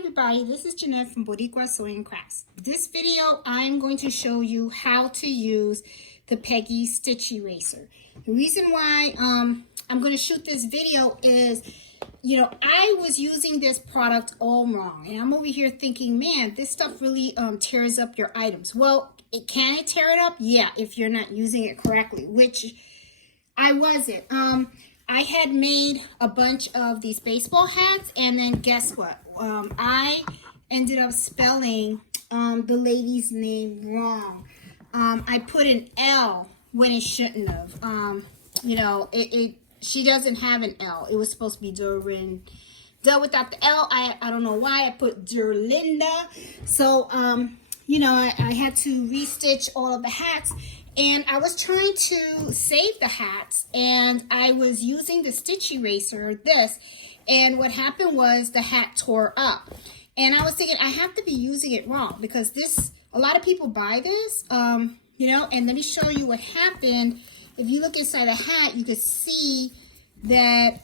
everybody, this is Jeanette from Boricua Sewing and Crafts. This video, I'm going to show you how to use the Peggy Stitch Eraser. The reason why I'm going to shoot this video is, I was using this product all wrong. And I'm over here thinking, man, this stuff really tears up your items. Well, can it tear it up? Yeah, if you're not using it correctly, which I wasn't. I had made a bunch of these baseball hats, and then guess what? I ended up spelling the lady's name wrong. I put an L when it shouldn't have. She doesn't have an L. It was supposed to be Durin. Without the L, I don't know why I put Durlinda. So, I had to restitch all of the hats. And I was trying to save the hats, and I was using the stitch eraser, and what happened was the hat tore up. And I was thinking, I have to be using it wrong, because a lot of people buy this, and let me show you what happened. If you look inside the hat, you can see that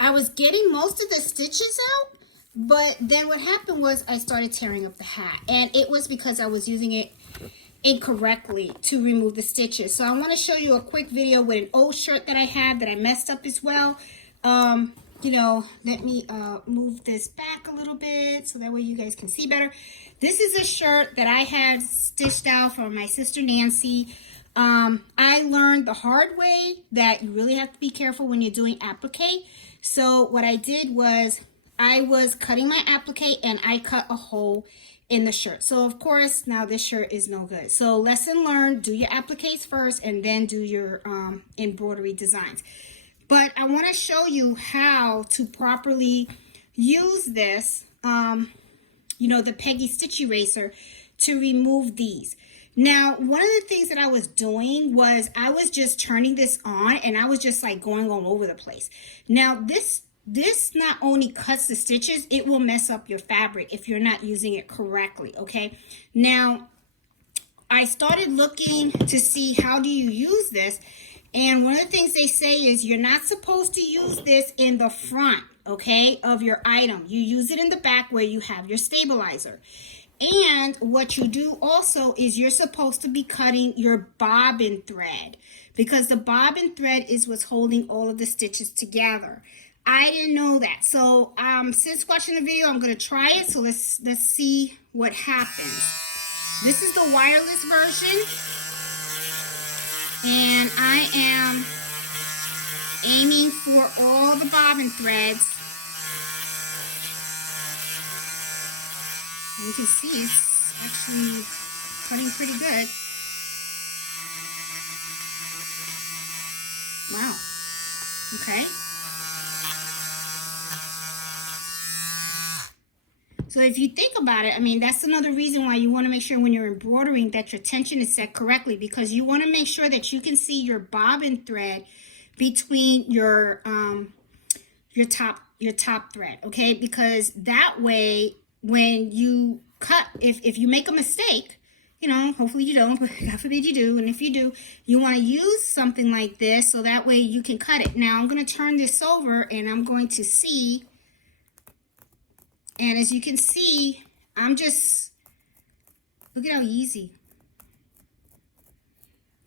I was getting most of the stitches out, but then what happened was I started tearing up the hat, and it was because I was using it incorrectly to remove the stitches. So I want to show you a quick video with an old shirt that I had that I messed up as well. Let me move this back a little bit so that way you guys can see better. This is a shirt that I had stitched out from my sister Nancy. I learned the hard way that you really have to be careful when you're doing applique. So what I did was I was cutting my applique, and I cut a hole in the shirt. So of course now this shirt is no good. So lesson learned, do your appliques first and then do your embroidery designs. But I want to show you how to properly use this, the Peggy Stitch Eraser to remove these. Now, one of the things that I was doing was I was just turning this on, and I was just like going all over the place. Now this not only cuts the stitches, it will mess up your fabric if you're not using it correctly, okay? Now, I started looking to see how do you use this, and one of the things they say is you're not supposed to use this in the front, okay, of your item. You use it in the back where you have your stabilizer. And what you do also is you're supposed to be cutting your bobbin thread, because the bobbin thread is what's holding all of the stitches together. I didn't know that. So since watching the video, I'm going to try it. So let's see what happens. This is the wireless version. And I am aiming for all the bobbin threads. And you can see it's actually cutting pretty good. Wow. Okay. So if you think about it, that's another reason why you want to make sure when you're embroidering that your tension is set correctly, because you want to make sure that you can see your bobbin thread between your top thread, okay? Because that way, when you cut, if you make a mistake, hopefully you don't, but God forbid you do, and if you do, you want to use something like this so that way you can cut it. Now I'm going to turn this over, and I'm going to see. And as you can see, look at how easy.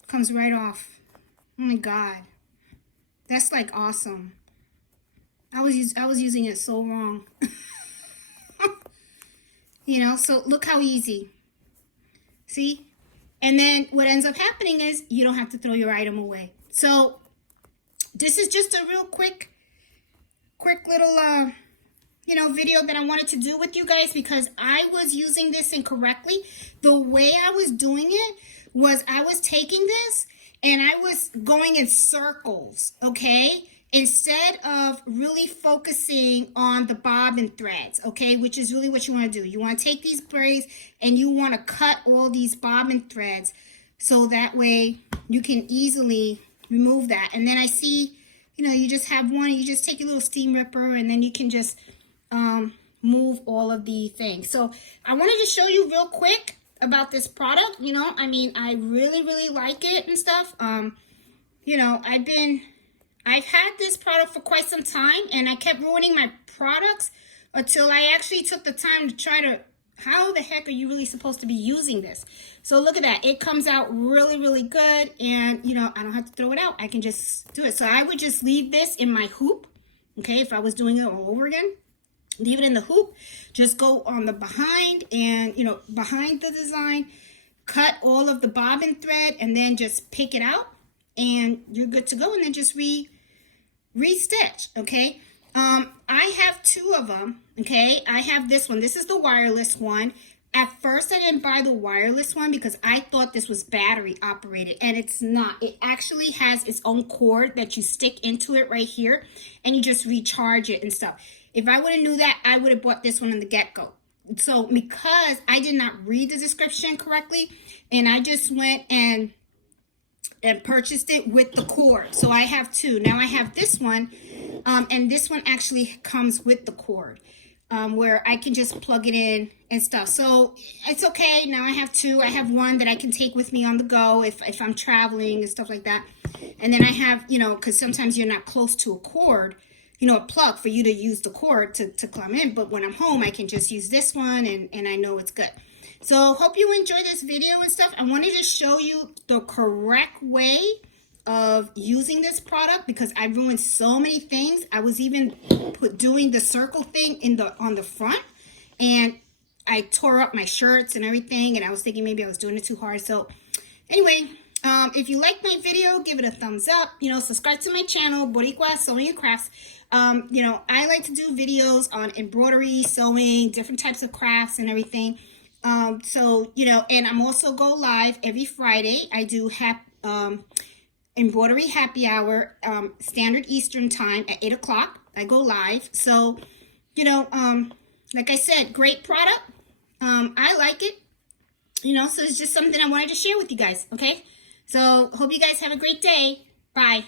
Comes right off. Oh my God. That's like awesome. I was using it so wrong. So look how easy. See? And then what ends up happening is you don't have to throw your item away. So this is just a real quick little video that I wanted to do with you guys, because I was using this incorrectly. The way I was doing it was I was taking this and I was going in circles, okay? Instead of really focusing on the bobbin threads, okay? Which is really what you want to do. You want to take these braids and you want to cut all these bobbin threads so that way you can easily remove that. And then I see, you just have one, you just take a little steam ripper, and then you can just move all of the things. So I wanted to show you real quick about this product. I really like it and stuff. I've had this product for quite some time, and I kept ruining my products until I actually took the time to try to, how the heck are you really supposed to be using this? So look at that. It comes out really, really good. And, you know, I don't have to throw it out. I can just do it. So I would just leave this in my hoop. Okay, if I was doing it all over again. Leave it in the hoop. Just go on the behind and, you know, behind the design. Cut all of the bobbin thread and then just pick it out. And you're good to go. And then just re-stitch, okay? I have two of them, okay? I have this one. This is the wireless one. At first, I didn't buy the wireless one because I thought this was battery operated, and it's not. It actually has its own cord that you stick into it right here, and you just recharge it and stuff. If I would have knew that, I would have bought this one in the get-go. So because I did not read the description correctly, and I just went and purchased it with the cord. So I have two. Now I have this one, and this one actually comes with the cord, where I can just plug it in and stuff. So it's okay. Now I have two. I have one that I can take with me on the go if I'm traveling and stuff like that. And then I have, you know, because sometimes you're not close to a cord, you know, a plug for you to use the cord to climb in. But when I'm home, I can just use this one, and I know it's good. So hope you enjoy this video and stuff. I wanted to show you the correct way of using this product because I ruined so many things. I was even doing the circle thing on the front, and I tore up my shirts and everything, and I was thinking maybe I was doing it too hard. So anyway, if you like my video, give it a thumbs up. You know, subscribe to my channel, Boricua Sewing and Crafts. You know, I like to do videos on embroidery, sewing, different types of crafts and everything. So, you know, and I'm also go live every Friday. I do embroidery happy hour, standard Eastern time at 8 o'clock. I go live. So, you know, like I said, great product. I like it, you know, so it's just something I wanted to share with you guys. Okay. So hope you guys have a great day. Bye.